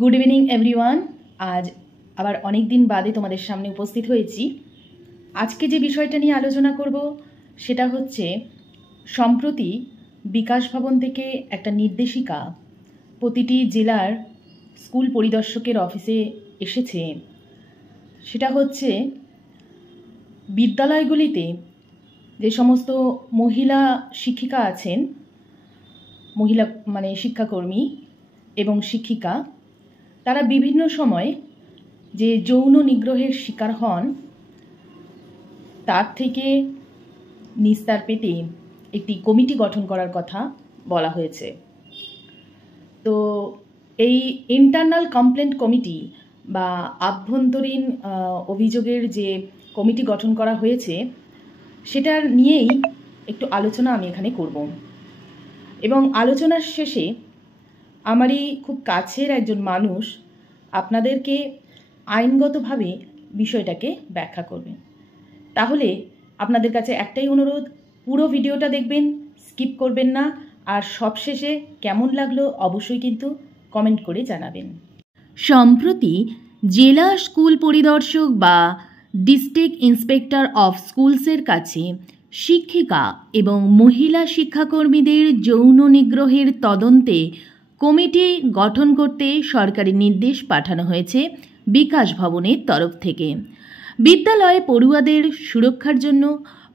Good evening everyone. আজ আবার অনেক দিন বাদে তোমাদের সামনে উপস্থিত হয়েছি। আজকে যে বিষয়টা নিয়ে আলোচনা করব সেটা হচ্ছে সম্প্রতি বিকাশ ভবন থেকে একটা নির্দেশিকা প্রতিটি জেলার স্কুল পরিদর্শকের অফিসে এসেছে। সেটা হচ্ছে বিদ্যালয়গুলিতে যে সমস্ত মহিলা শিক্ষিকা আছেন, মহিলা মানে শিক্ষাকর্মী এবং শিক্ষিকা, তারা বিভিন্ন সময় যে যৌন নিগ্রহের শিকার হন তার থেকে নিস্তার পেতে একটি কমিটি গঠন করার কথা বলা হয়েছে। তো এই ইন্টারনাল কমপ্লেন্ট কমিটি বা আভ্যন্তরীণ অভিযোগের যে কমিটি গঠন করা হয়েছে সেটার নিয়েই একটু আলোচনা আমি এখানে করব। এবং আলোচনার শেষে আমারই খুব কাছের একজন মানুষ আপনাদেরকে আইনগতভাবে বিষয়টাকে ব্যাখ্যা করবেন। তাহলে আপনাদের কাছে একটাই অনুরোধ, পুরো ভিডিওটা দেখবেন, স্কিপ করবেন না। আর সবশেষে কেমন লাগলো অবশ্যই কিন্তু কমেন্ট করে জানাবেন। সম্প্রতি জেলা স্কুল পরিদর্শক বা ডিস্ট্রিক্ট ইন্সপেক্টর অফ স্কুলসের কাছে শিক্ষিকা এবং মহিলা শিক্ষাকর্মীদের যৌন নিগ্রহের তদন্তে কমিটি গঠন করতে সরকারি নির্দেশ পাঠানো হয়েছে বিকাশ ভবনের তরফ থেকে। বিদ্যালয়ে পড়ুয়াদের সুরক্ষার জন্য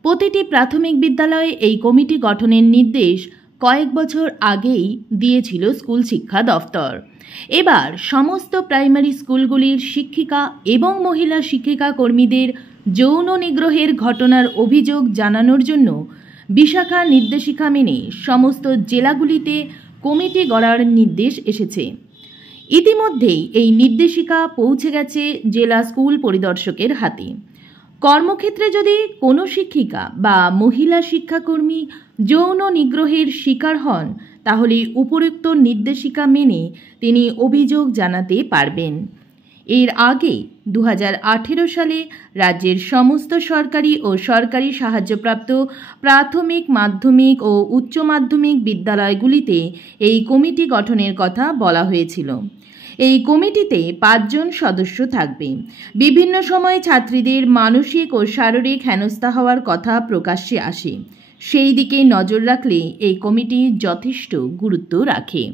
প্রতিটি প্রাথমিক বিদ্যালয়ে এই কমিটি গঠনের নির্দেশ কয়েক বছর আগেই দিয়েছিল স্কুল শিক্ষা দফতর। এবার সমস্ত প্রাইমারি স্কুলগুলির শিক্ষিকা এবং মহিলা শিক্ষিকা কর্মীদের যৌন নিগ্রহের ঘটনার অভিযোগ জানানোর জন্য বিশাখা নির্দেশিকা মেনে সমস্ত জেলাগুলিতে কমিটি গড়ার নির্দেশ এসেছে। ইতিমধ্যেই এই নির্দেশিকা পৌঁছে গেছে জেলা স্কুল পরিদর্শকের হাতে। কর্মক্ষেত্রে যদি কোনো শিক্ষিকা বা মহিলা শিক্ষাকর্মী যৌন নিগ্রহের শিকার হন তাহলে উপরোক্ত নির্দেশিকা মেনে তিনি অভিযোগ জানাতে পারবেন। এর আগে 2018 সালে রাজ্যের সমস্ত সরকারি ও সরকারি সাহায্যপ্রাপ্ত প্রাথমিক, মাধ্যমিক ও উচ্চ মাধ্যমিক বিদ্যালয়গুলিতে এই কমিটি গঠনের কথা বলা হয়েছিল। এই কমিটিতে 5 জন সদস্য থাকবে। বিভিন্ন সময় ছাত্রীদের মানসিক ও শারীরিক হেনস্থা হওয়ার কথা প্রকাশ্যে আসে, সেই দিকে নজর রাখলে এই কমিটি যথেষ্ট গুরুত্ব রাখে।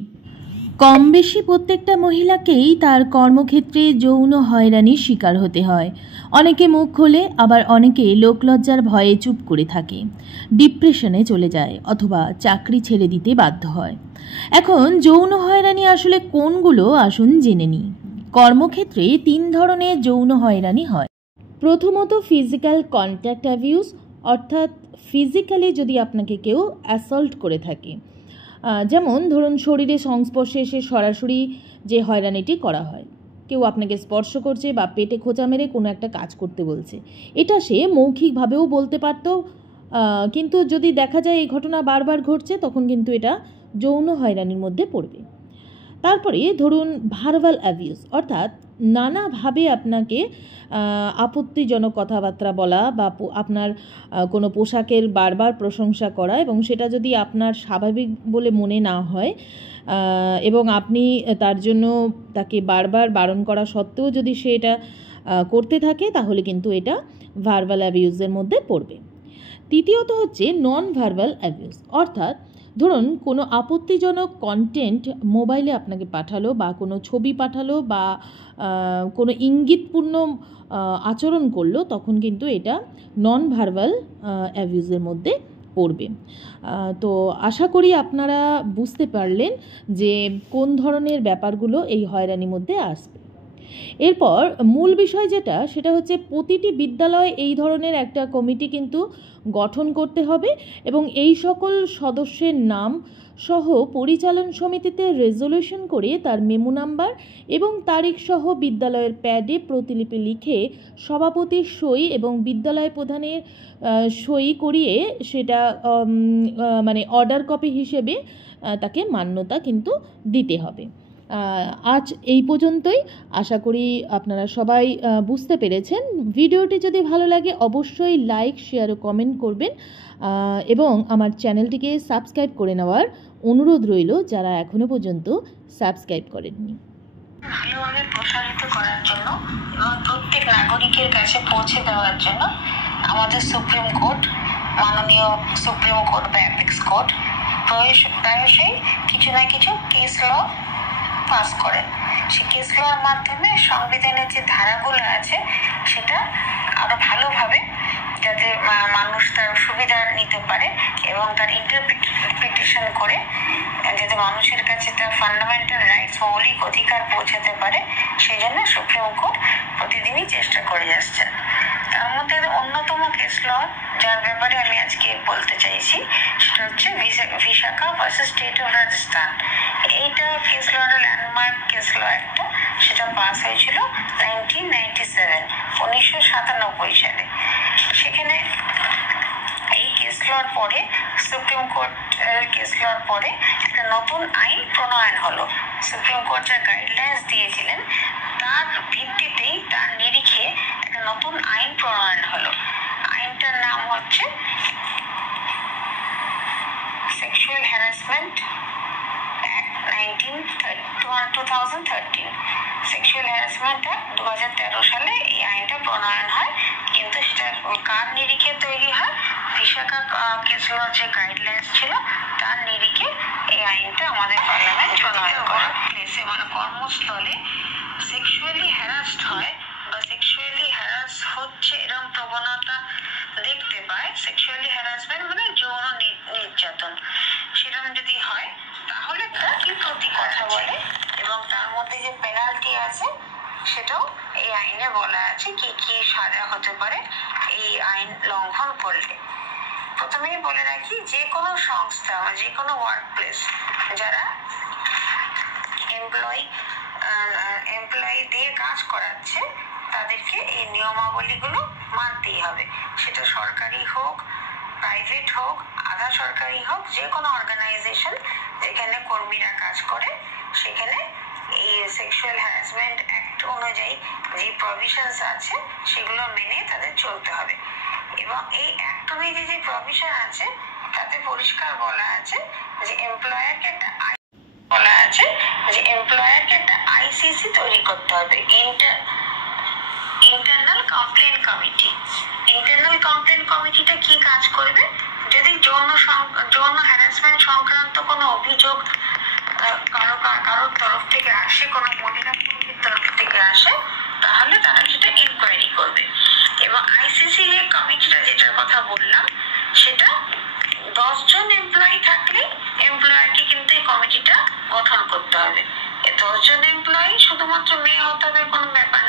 কম বেশি প্রত্যেকটা মহিলাকেই তার কর্মক্ষেত্রে যৌন হয়রানির শিকার হতে হয়। অনেকে মুখ খোলে, আবার অনেকে লোকলজ্জার ভয়ে চুপ করে থাকে, ডিপ্রেশনে চলে যায় অথবা চাকরি ছেড়ে দিতে বাধ্য হয়। এখন যৌন হয়রানি আসলে কোনগুলো আসুন জেনে নিই। কর্মক্ষেত্রে 3 ধরনের যৌন হয়রানি হয়। প্রথমত ফিজিক্যাল কন্ট্যাক্ট অ্যাবিউজ, অর্থাৎ ফিজিক্যালি যদি আপনাকে কেউ অ্যাসল্ট করে থাকে, যেমন ধরুন শরীরে সংস্পর্শে এসে সরাসরি যে হয়রানিটি করা হয়, কেউ আপনাকে স্পর্শ করছে বা পেটে খোঁচা মেরে কোনো একটা কাজ করতে বলছে, এটা সে মৌখিকভাবেও বলতে পারত, কিন্তু যদি দেখা যায় এই ঘটনা বারবার ঘটছে তখন কিন্তু এটা যৌন হয়রানির মধ্যে পড়বে। তারপরে ধরুন ভার্বাল অ্যাবিউজ, অর্থাৎ নানাভাবে আপনাকে আপত্তিজনক কথাবার্তা বলা বা আপনার কোনো পোশাকের বারবার প্রশংসা করা, এবং সেটা যদি আপনার স্বাভাবিক বলে মনে না হয় এবং আপনি তার জন্য তাকে বারবার বারণ করা সত্ত্বেও যদি সে এটা করতে থাকে তাহলে কিন্তু এটা ভার্বাল অ্যাবিউজের মধ্যে পড়বে। তৃতীয়ত হচ্ছে নন ভার্বাল অ্যাবিউজ, অর্থাৎ ধরুন কোনো আপত্তিজনক কন্টেন্ট মোবাইলে আপনাকে পাঠালো বা কোনো ছবি পাঠালো বা কোনো ইঙ্গিতপূর্ণ আচরণ করলো, তখন কিন্তু এটা নন ভার্বাল অ্যাবিউজের মধ্যে পড়বে। তো আশা করি আপনারা বুঝতে পারলেন যে কোন ধরনের ব্যাপারগুলো এই হয়রানির মধ্যে আসবে। এরপর মূল বিষয় যেটা, সেটা হচ্ছে প্রতিটি বিদ্যালয়ে এই ধরনের একটা কমিটি কিন্তু গঠন করতে হবে এবং এই সকল সদস্যের নাম সহ পরিচালন সমিতিতে রেজলিউশন করে তার মেমো নাম্বার এবং তারিখ সহ বিদ্যালয়ের প্যাডে প্রতিলিপি লিখে সভাপতির সই এবং বিদ্যালয় প্রধানের সই করিয়ে সেটা মানে অর্ডার কপি হিসেবে তাকে মান্যতা কিন্তু দিতে হবে। আজ এই পর্যন্তই। আশা করি আপনারা সবাই বুঝতে পেরেছেন। ভিডিওটি যদি ভালো লাগে অবশ্যই লাইক, শেয়ার ও কমেন্ট করবেন এবং আমার চ্যানেলটিকে সাবস্ক্রাইব করে নেওয়ার অনুরোধ রইল যারা এখনও পর্যন্ত সাবস্ক্রাইব করেননি। ভালোভাবে প্রসারিত করার জন্য এবং প্রত্যেক নাগরিকের কাছে পৌঁছে দেওয়ার জন্য আমাদের সুপ্রিম কোর্ট, মাননীয় সুপ্রিম কোর্ট বা অ্যাপেক্স কোর্ট প্রায়শই কিছু না কিছু কেস ল পাস করেন। সেই কেস লর মাধ্যমে সংবিধানের যে ধারাগুলো আছে সেটা আরো ভালোভাবে যাতে মানুষ তার সুবিধা নিতে পারে এবং তার ইন্টারপ্রিটেশন করে যাতে মানুষের কাছে তার ফান্ডামেন্টাল রাইটস, মৌলিক অধিকার পৌঁছাতে পারে, সেই জন্য সুপ্রিম কোর্ট প্রতিদিনই চেষ্টা করে যাচ্ছে। তার মধ্যে অন্যতম কেস ল যার ব্যাপারে আমি আজকে বলতে চাইছি সেটা হচ্ছে ভিশাখা ভার্সেস স্টেট অফ রাজস্থান। এইটা কেস ল ল্যান্ডমার্ক কেস ল একটা, সেটা পাস হয়েছিল 1997 সালে। সেখানে এই কেস লর পরে সুপ্রিম কোর্ট কেস লর পরে একটা নতুন আইন প্রণয়ন হলো। সুপ্রিম কোর্ট যা গাইডলাইন্স দিয়েছিলেন তার ভিত্তিতেই, তার নিরিখে একটা নতুন আইন প্রণয়ন হলো। আইনটার নাম হচ্ছে sexual harassment act 2013। Sexual harassment act 2013 সালে এই আইনটা প্রণয়ন হয়। কিন্তু সেটা কার নিরিখে তৈরি হয়? ভিশাখা কেস লর যে গাইডলাইন্স ছিল তার নিরিখে এই আইনটা আমাদের পার্লামেন্ট প্রণয়ন করে। প্লেসে মানে কর্মস্থলে সেক্সুয়ালি হ্যারাসড হয় বা সেক্সুয়ালি হ্যারাস হচ্ছে এরকম প্রবণতা দেখতে পায়, সেক্সুয়ালি হ্যারাসমেন্ট মানে যৌন নির্যাতন, সেরকম যদি হয় তাহলে তার কি প্রতি কথা বলে এবং তার মধ্যে যে পেনাল্টি আছে সেটাও এই আইনে বলা আছে কি কি সাজা হতে পারে এই আইন লঙ্ঘন করলে। প্রথমেই বলে রাখি, যে কোনো সংস্থা বা যে কোনো ওয়ার্ক প্লেস যারা এমপ্লয়ি দিয়ে কাজ করাচ্ছে তাদেরকে এই নিয়মাবলীগুলো মানতেই হবে। সেটা সরকারি হোক, প্রাইভেট হোক, আধা সরকারি হোক, যে কোনো অর্গানাইজেশন যেখানে কর্মীরা কাজ করে সেখানে এই সেক্সুয়াল হ্যারাসমেন্ট অ্যাক্ট অনুযায়ী যে প্রভিশনস আছে সেগুলো মেনে তাদের চলতে হবে। এবং এই অ্যাক্ট অনুযায়ী যে প্রভিশন আছে তাতে পরিষ্কার বলা আছে যে এমপ্লয়ারকে একটা আইসিসি তৈরি করতে হবে, internal complaint committee. Internal complaint কমিটিটা কি কাজ করবে? যদি যৌন হ্যারাসমেন্ট সংক্রান্ত কোনো অভিযোগ কারোর তরফ থেকে আসে, কোনো মহিলা কর্মীর তরফ থেকে আসে, তাহলে তারা সেটা ইনকোয়ারি করবে। এবং আইসিসি যে কমিটিটা যেটার কথা বললাম সেটা 10 জন এমপ্লয়ি থাকলে এমপ্লয়ারকে কিন্তু এই কমিটিটা গঠন করতে হবে। 10 জন এমপ্লয়ি শুধুমাত্র মেয়ে হতে হবে কোনো ব্যাপার